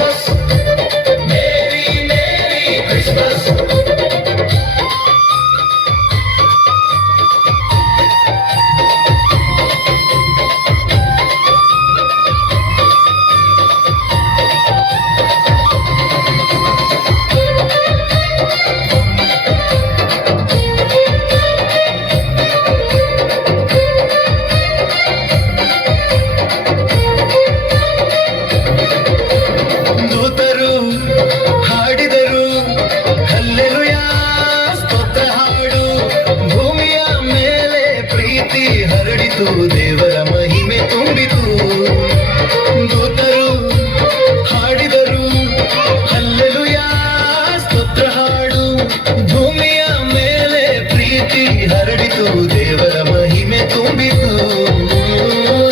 Christmas. Merry, Merry Christmas. ಹರಡಿತು ದೇವರ ಮಹಿಮೆ ತುಂಬಿತು ದೂತರು ಹಾಡಿದರು ಹಲ್ಲೆಲೂಯಾ ಸ್ತೋತ್ರ ಹಾಡು ಭೂಮಿಯ ಮೇಲೆ ಪ್ರೀತಿ ಹರಡಿತು ದೇವರ ಮಹಿಮೆ ತುಂಬಿತು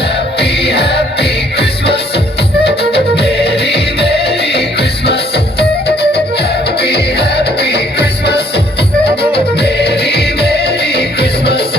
happy happy Christmas merry merry Christmas happy happy Christmas merry merry Christmas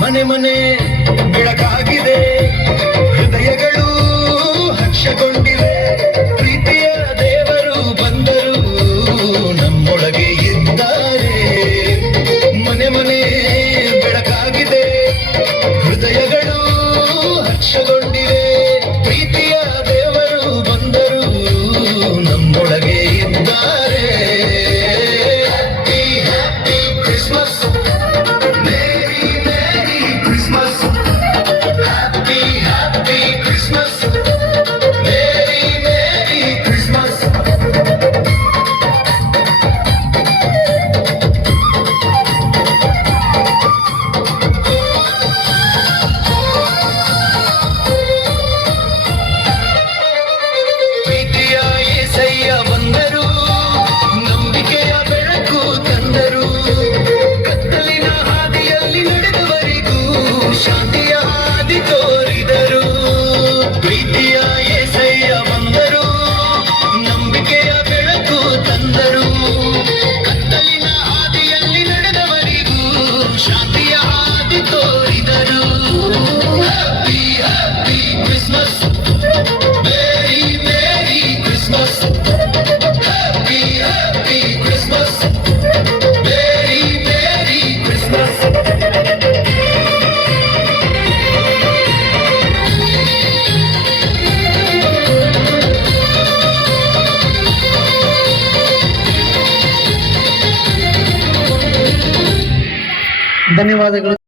ಮನೆ ಮನೆ ಬೆಳಕಾಗಿದೆ ಹೃದಯಗಳು ಹರ್ಷಗೊಂಡಿವೆ ಪ್ರೀತಿಯ ದೇವರು ಬಂದರು ನಮ್ಮೊಳಗೆ ಇದ್ದಾರೆ ಮನೆ ಮನೆ ಬೆಳಕಾಗಿದೆ ಹೃದಯಗಳು ಹರ್ಷಗೊಂಡಿವೆ ಪ್ರೀತಿಯ ದೇವರು ಬಂದರು ನಮ್ಮೊಳಗೆ ಇದ್ದಾರೆ happy happy Christmas Happy, happy Christmas. Merry, Merry Christmas. ಪ್ರೀತಿಯ యేసయ్య ಬಂದರು ನಂಬಿಕೆಯ ಬೆಳಕು ತಂದರು ಕತ್ತಲಿನ ಹಾದಿಯಲ್ಲಿ ನಡೆದವರಿಗೂ ಶಾಂತಿಯ ಹಾದಿ ತೋರಿದರು ಪ್ರೀತಿಯ యేసయ్య ಬಂದರು ನಂಬಿಕೆಯ ಬೆಳಕು ತಂದರು ಕತ್ತಲಿನ ಹಾದಿಯಲ್ಲಿ ನಡೆದವರಿಗೂ ಶಾಂತಿಯ ಹಾದಿ ತೋರಿದರು happy happy Christmas merry merry Christmas happy happy Christmas merry merry Christmas ಧನ್ಯವಾದಗಳು.